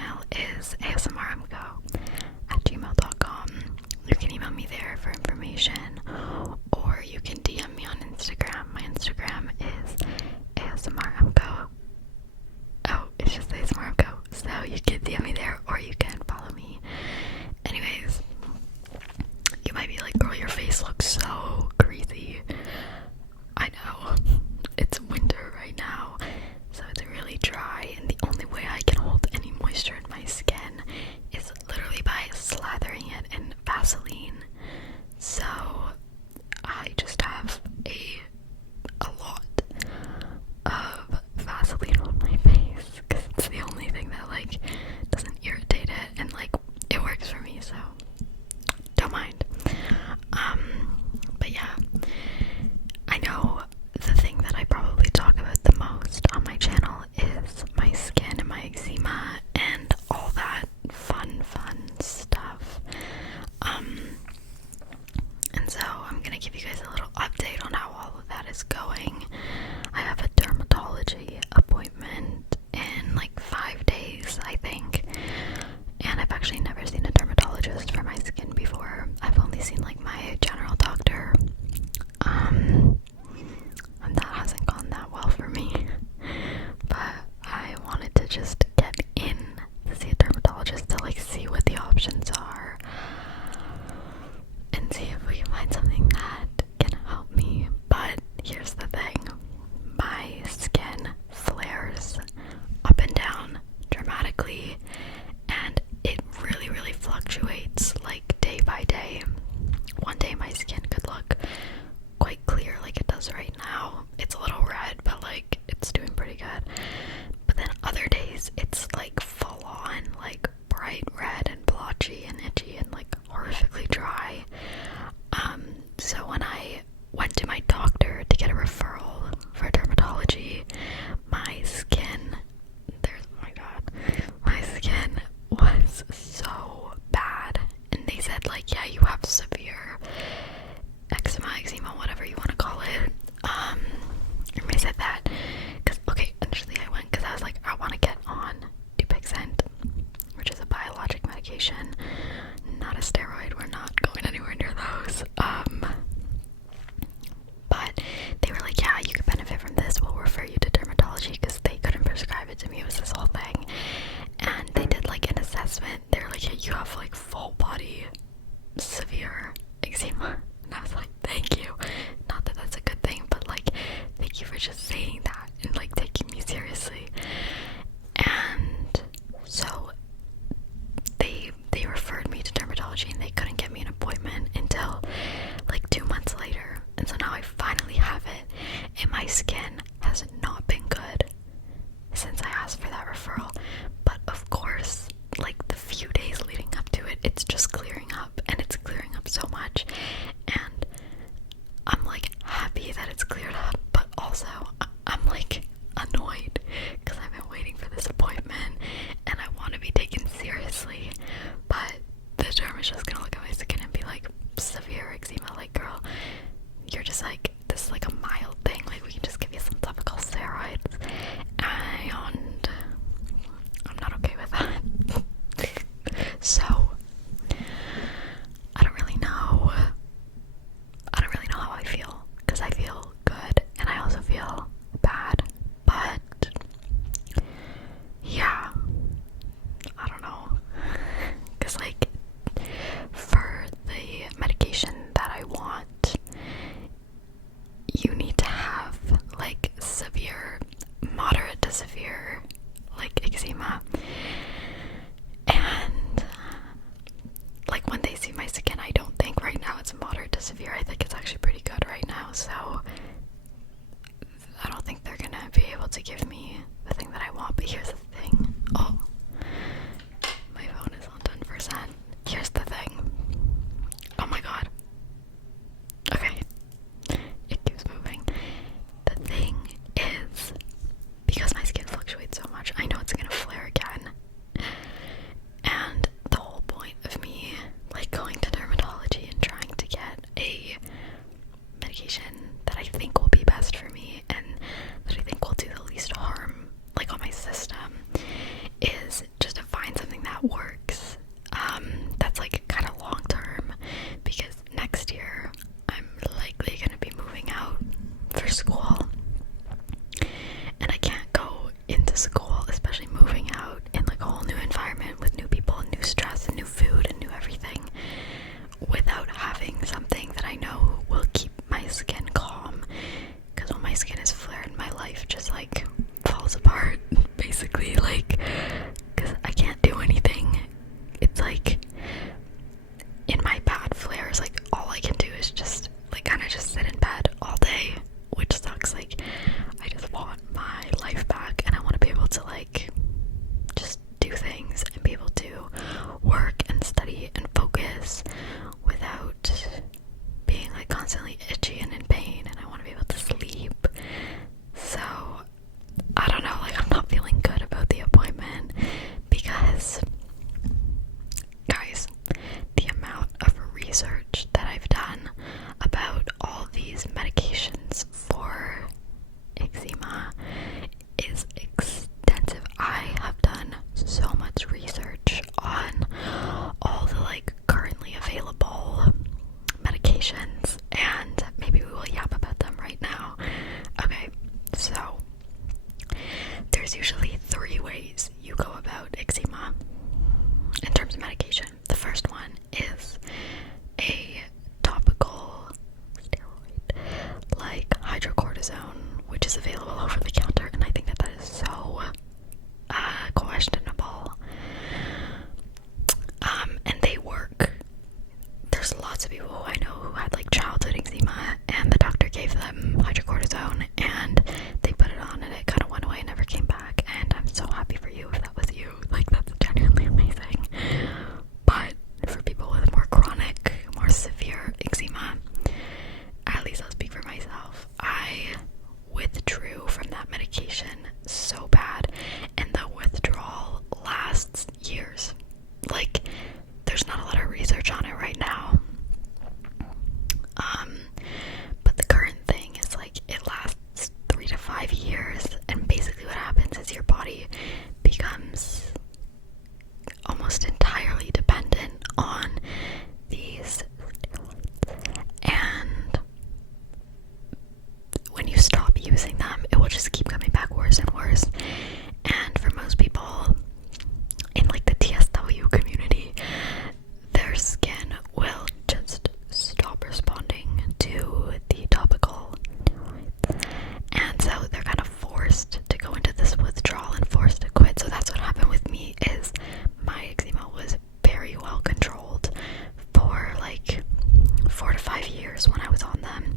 email is asmrmgo@gmail.com. You can email me there for information, or you can DM me on Instagram. My Instagram is asmrmgo. Oh, it's just asmrmgo. So you can DM me there, or you can follow me. Anyways, you might be like, girl, your face looks so greasy. I know. It's winter right now, so it's really dry, and the only way I can hold any moisture in my skin is literally by slathering it in Vaseline. So I just have a lot of Vaseline on my face because it's the only thing that like doesn't irritate it, and like it works for me, so don't mind. But yeah, I know the thing that I probably talk about the most on my channel is my skin and my eczema and all that fun stuff. And so I'm gonna give you guys a little update on how all of that is going. I have a dermatology appointment in like 5 days, I think. And I've actually never seen a dermatologist for my skin before. I've only seen like my general doctor. And that hasn't gone that well for me. But I wanted to just get in to see a dermatologist to like see what the options are and see if we can find something that can help me. But here's the thing. My skin flares up and down dramatically, and it really fluctuates like day by day. One day my skin could look quite clear like it does right now. It's a little red, but like it's doing pretty good. But then other days it's like full on like bright red and blotchy and itchy and like horrifically dry. So when I went to my doctor to get a referral for dermatology, my skin was so bad, and they said like, yeah, you have severe eczema, whatever you want to call it. And they said that because initially I went because I was like, I want to get on Dupixent, which is a biologic medication, not a steroid. We're not going anywhere near those. But they were like, yeah, you could benefit from this. We'll refer you to dermatology because they couldn't prescribe it to me. It was this whole thing. And they did like an assessment. They were like, yeah, you have like full body severe eczema. And I was like, thank you. Not that that's a good thing, but like, thank you for just saying that and like taking me seriously. And so they referred me to dermatology, and they couldn't get me an appointment until like 2 months later. And so now I finally have it, and my skin has not been good since I asked for that referral. But of course, like the few days leading up to it, it's just clearing up, and it's clearing up so much. And I'm like happy that it's cleared up, but also I'm like annoyed because I've been waiting for this appointment and I want to be taken seriously. But the derm is just gonna look at my skin and be like, severe eczema, like, girl, you're just like, this is like a mild thing, like we can just give you some topical steroids. And like, because I can't do anything. It's like, in my bad flares, like, all I can do is just, like, kind of just sit in bed all day, which sucks. Like, I just want my life back, and I want to be able to, like, just do things and be able to work and study and focus without being, like, constantly itchy and in pain, and I want to be able to sleep. So, I don't know, like, I'm not feeling good about the appointment because, guys, the amount of research that I've done about all these medications for eczema is extensive. I have done so much research on all the, like, currently available medications, and maybe we will yap about them right now. Okay, so there's usually 3 ways you go about eczema in terms of medication. The first one is a topical steroid like hydrocortisone, which is available over the counter, and I think that that is so questionable. And they work. There's lots of people who I know who had, like, childhood eczema, and the doctor gave them hydrocortisone, and they put it on, and it kind of went away and never came back. And I'm so happy for you if that was you. Like, that's genuinely amazing. But for people with more chronic, more severe eczema, at least I'll speak for myself, I withdrew from that medication so bad, and the withdrawal lasts years. Like, there's not a lot of research on it right now. But the current thing is, like, it lasts 3 to 5 years, and basically what happens is your body becomes almost entirely dependent on these, and when you stop using them, it will just keep coming back worse and worse. And for most people in, like, the TSW community, their skin will just stop responding to the topical, and so they're kind of forced to go into this withdrawal and forced to quit. So that's what happened with me, is my eczema was very well controlled for, like, 4 to 5 years when I was on them,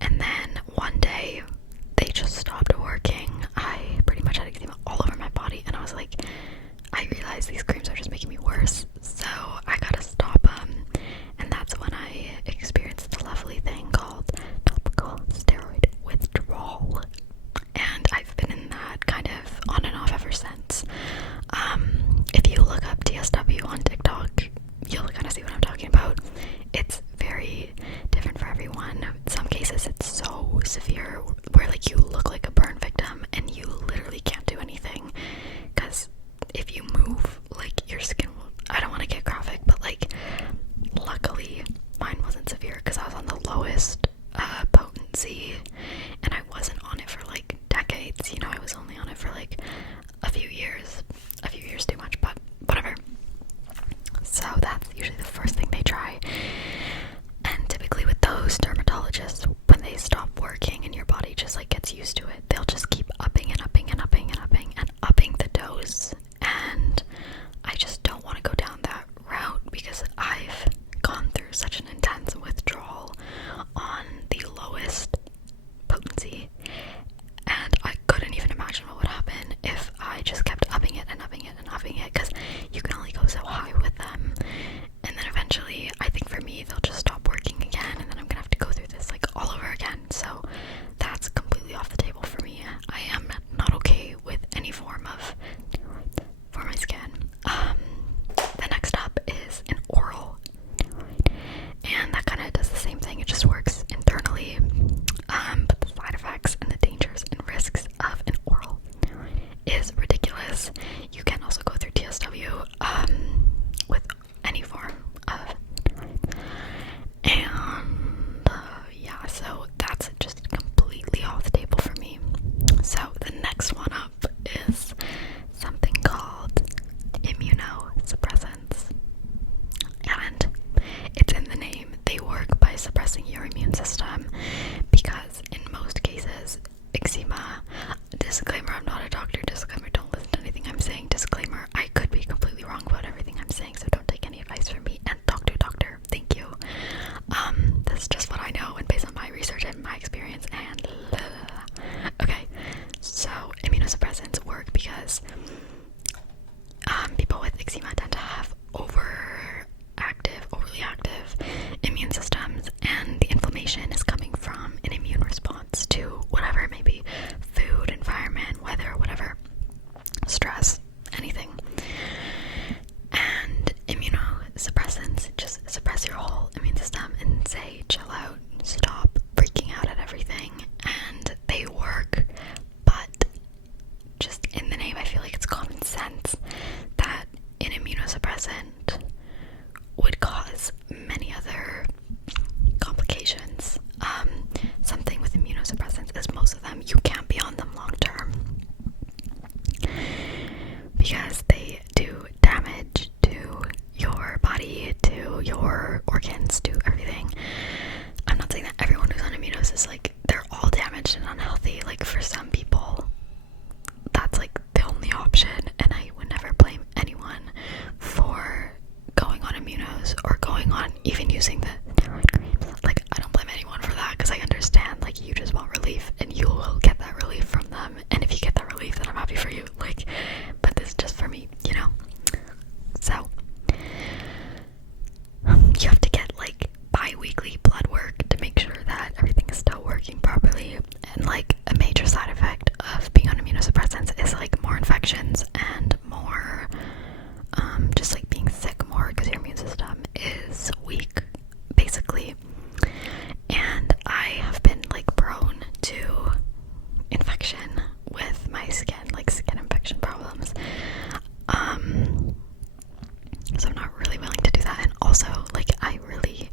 and then one day they just stopped working. I pretty much had eczema all over my body, and I was like, I realized these creams are just making me worse, so I gotta stop them. And that's when I experienced the lovely thing called topical steroid withdrawal, and I've been in that kind of on and off ever since. If you look up TSW on TikTok, you'll kind of see what I'm talking about. It's very different for everyone. In some cases it's so severe where, like, you look like a burn victim and you literally can't do anything, because if you move, like, your skin will, I don't want to get graphic, but, like, luckily mine wasn't severe because I was on the lowest potency, and I wasn't on it for, like, decades. You know, I was only on it for, like, a few years too much, but whatever. So that's usually the first thing they try, and typically with those dermatologists, when they stop working and your body just, like, gets used to it, they'll just keep upping and upping and upping and upping and upping the dose. And I just don't want to go down that route because I've gone through such an intense withdrawal on the lowest potency, and I couldn't even imagine what would happen if I just kept upping it and upping it and upping it, because you can only go so high with them, and then eventually, I think for me, they'll just stop working again, and then I'm gonna have to go through this, like, all over again. So that's completely off the table for me. I am not okay with any form of for my skin. The next up is an oral, and that kind of does the same thing. It just works internally, but the side effects and the dangers and risks of an oral is ridiculous. You can also go through TSW with any form of, and yeah, so that's just completely off the table for me. So the next one up is something called immunosuppressants, and it's in the name. They work by suppressing your immune system because in most cases, eczema, disclaimer, I'm not a doctor, disclaimer, don't listen to anything I'm because people with eczema tend to have overly active immune systems, and the inflammation is coming from an immune response to whatever it may be: food, environment, weather, whatever, stress, anything. And immunosuppressants just suppress your whole immune system and say, chill out, stop freaking out at everything. And they work, but just in the name, I feel like it's common sense that an immunosuppressant would cause many other complications. Something with immunosuppressants is most of them, you can't be on them long term because they do damage to your body, to your organs, to everything. I'm not saying that everyone who's on immunos is like, they're all damaged and unhealthy. Like, for some people, that's like the only option, and I would never blame anyone for going on immunos or going on even using the steroid creams. Like, I don't blame anyone for that, because I understand, like, you just want relief and you will get that relief from them, and if you get that relief, then I'm happy for you. Like, but this is just for me, you know? So you have to get like bi-weekly blood work to make sure that everything is still working properly. And like, a major side effect of being on immunosuppressants is like more infections and more just like being sick more, because your immune system is weak, basically. And I have been like prone to infection with my skin, like skin infection problems. So I'm not really willing to do that. And also, like, I really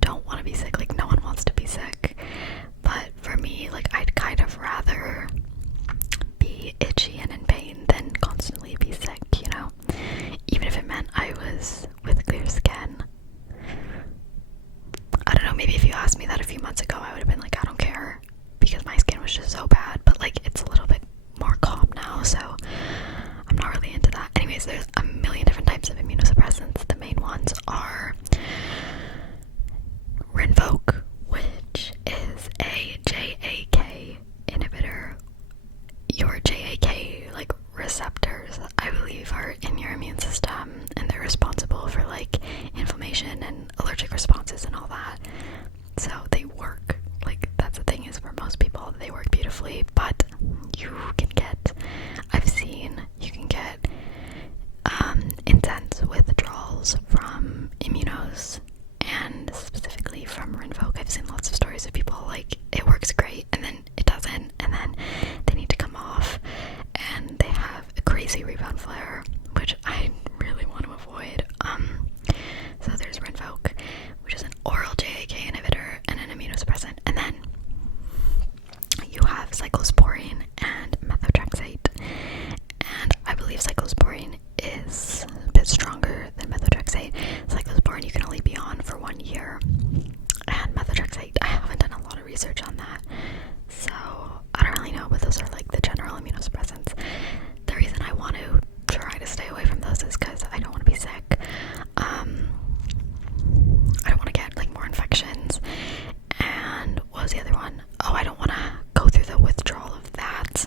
don't want to be sick. Like, no one wants to be sick. But for me, like, I'd kind of rather be itchy and in pain than constantly be sick, you know? Even if it meant I was with clear skin. I don't know, maybe if you asked me that a few months ago, I would have been like, I don't care, because my skin was just so bad. But like, it's a little bit more calm now, so I'm not really into that. Anyways, there's a million different types of immunosuppressants. The main ones are Rinvoq, which is a JAK inhibitor. Your JAK like receptors, I believe, are in your immune system, and they're responsible for like inflammation and allergic responses and all that. So they work. Like, that's the thing, is for most people they work beautifully, but you can get, I've seen, you can get intense withdrawals from immunos, and specifically from Rinvoq. I've seen lots of stories of people like, it works great and then it doesn't, and then they need to come off and they have a crazy rebound flare, which I really want to avoid. So there's Rinvoq, which is an oral JAK inhibitor and an immunosuppressant, and then you have cyclosporine and methotrexate. And I believe cyclosporine is a bit stronger than methotrexate. Cyclosporine you can only be on for 1 year, and methotrexate, I haven't done a lot of research on that, so I don't really know, but those are like the general immunosuppressants. The reason I want to try to stay away from those is because I don't want to be sick. I don't want to get like more infections. And what was the other one? Oh, I don't want to go through the withdrawal of that.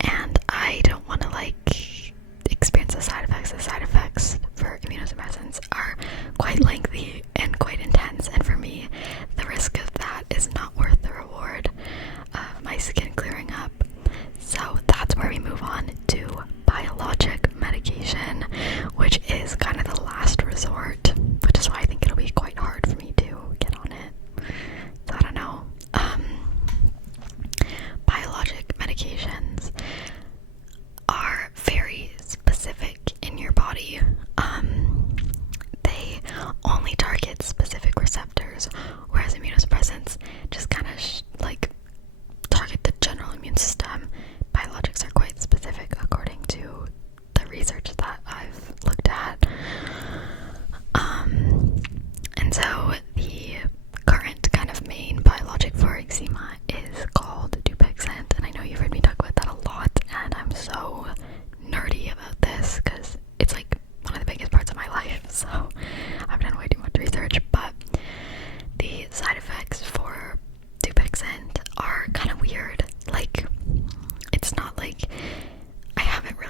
And I don't want to like experience the side effects. The side effects for immunosuppressants are quite lengthy and quite intense, and for me, the risk of that is not worth the reward of my skin clearing up. So that's where we move on to biologic medication, which is kind of the last resort, which is why I think it'll be quite hard for me to get on it. So I don't know. Biologic medications are very specific in your body. They only target specific receptors, whereas immunosuppressants just kind of like target the general immune system. Biologics are quite specific according to the research that I've looked at. And so the current kind of main biologic for eczema is called Dupixent, and I know you've heard me talk about that a lot, and I'm so nerdy about this because it's like one of the biggest parts of my life, so I've done way too much research. But the side effects for Dupixent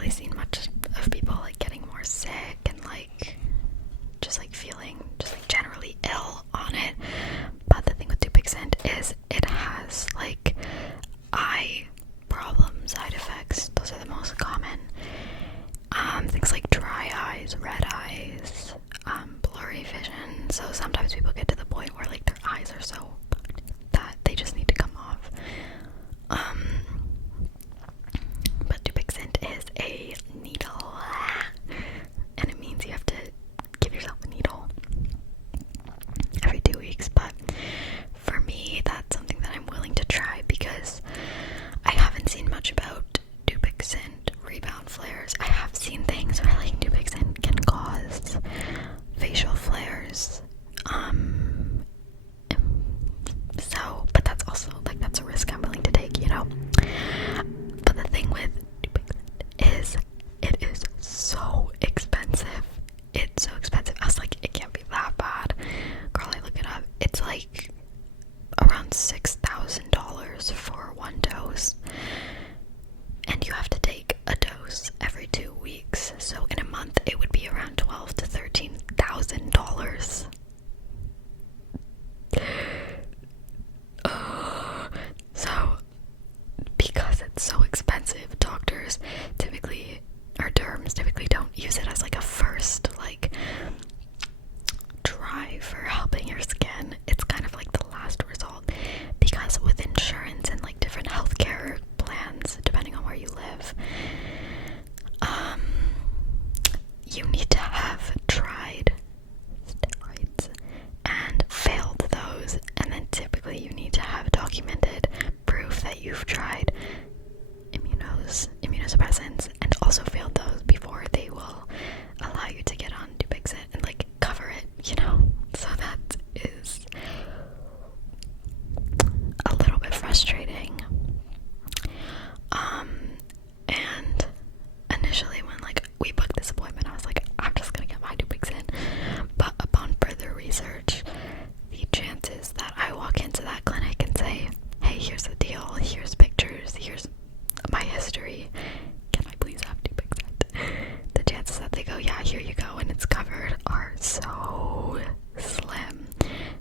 really seen much of people like getting more sick and like just like feeling just like generally ill on it. But the thing with Dupixent is it has like eye problem side effects. Those are the most common. Things like dry eyes, red eyes, blurry vision. So sometimes people get to the point where like their eyes are so that they just need to come off. But Dupixent is a needle, and it means you have to give yourself a needle every 2 weeks. But for me, that's something that I'm willing to try because I haven't seen much about Dupixent rebound flares. I have seen things where like Dupixent can cause facial flares. So, but that's also like that's a risk I'm willing to take, you know. But the thing with Dupixent is it is so expensive. It's so expensive. I was like, it can't be that bad. Girl, I look it up. It's like around $6,000 for one dose. And you have to take a dose every 2 weeks. So in a month it would be around $12,000 to $13,000. So because it's so expensive, doctors typically, or derms typically don't use it as like a first like try for helping your skin. It's kind of like the last result, because with insurance and like different healthcare plans, depending on where you live, you need to have tried steroids and failed those, and then typically you need to have documented proof that you've tried immunosuppressants and also failed those before they will allow you to get on Dupixent and like cover it, you know. So that is a little bit frustrating. And initially when like we booked this appointment, I was like, I'm just gonna get my Dupixent. But upon further research, the chances that I walk into that clinic and say, hey, here's the deal, here's pictures, here's my history, can I please have Dupixent? The chances that they go, yeah, here you go, and it's covered are so slim.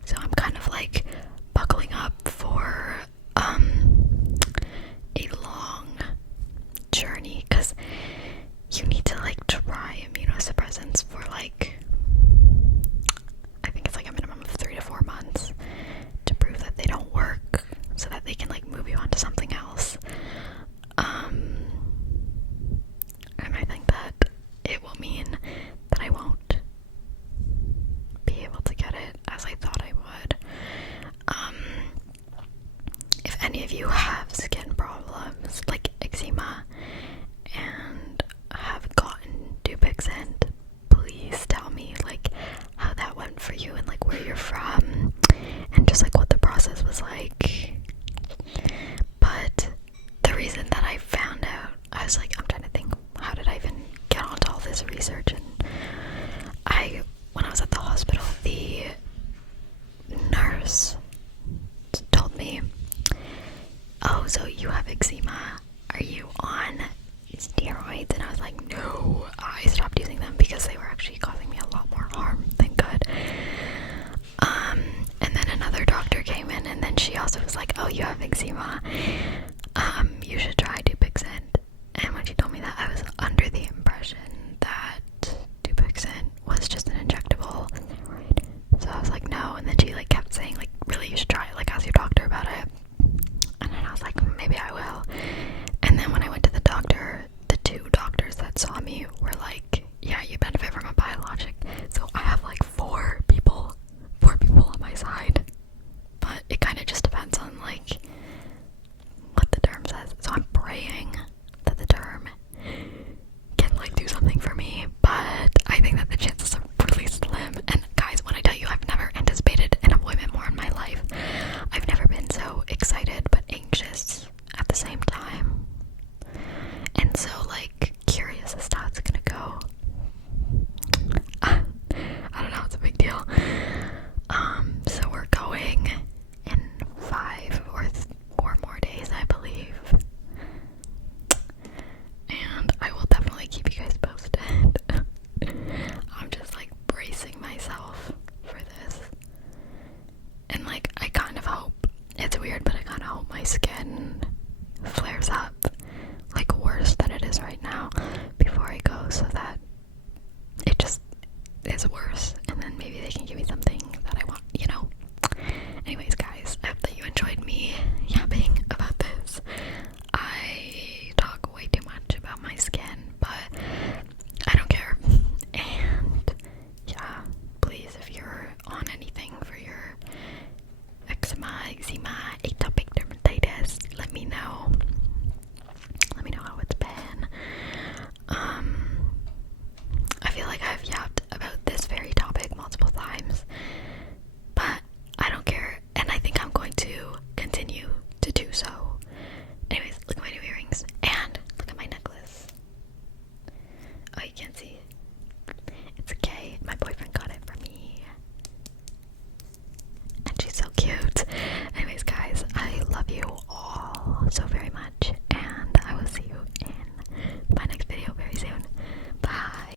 So I'm kind of like buckling up for a long journey, because you need to like try immunosuppressants for like, I think it's like a minimum of 3 to 4 months to prove that they don't work, so that they can like move you on to something else. And I think that it will mean that I won't be able to get it as I thought I would. If any of you have skin problems like eczema and have gotten Dupixent, please tell me like how that went for you and like where you're from and just like what the process was like. But the reason that I found out, I was like, I'm trying to think, how did I even get onto all this research? And when I was at the hospital, the nurse told me, oh, so you have eczema, are you on steroids? And I was like, no, I stopped using them because they were actually causing me a lot more harm than good. And then another doctor came in, and then she also was like, oh, you have eczema, you should try Dupixent. And when she told me that, I was under the impression that Dupixent was just an injectable steroid. So I was like, no. And then she like kept saying like, really, you should try it, like ask your doctor about it. And then I was like, maybe I will. And then when I went to the doctor, the 2 doctors that saw me were like, yeah, you benefit from a biologic. So I have like 4 people on my side. But it kind of just depends on like what the derm says. So I'm praying that the derm can like do something for me, but I think that the chances are really slim. And guys, when I tell you I've never anticipated an appointment more in my life, I've never been so excited but anxious at the same time, and so like curious as to how it's gonna can't see.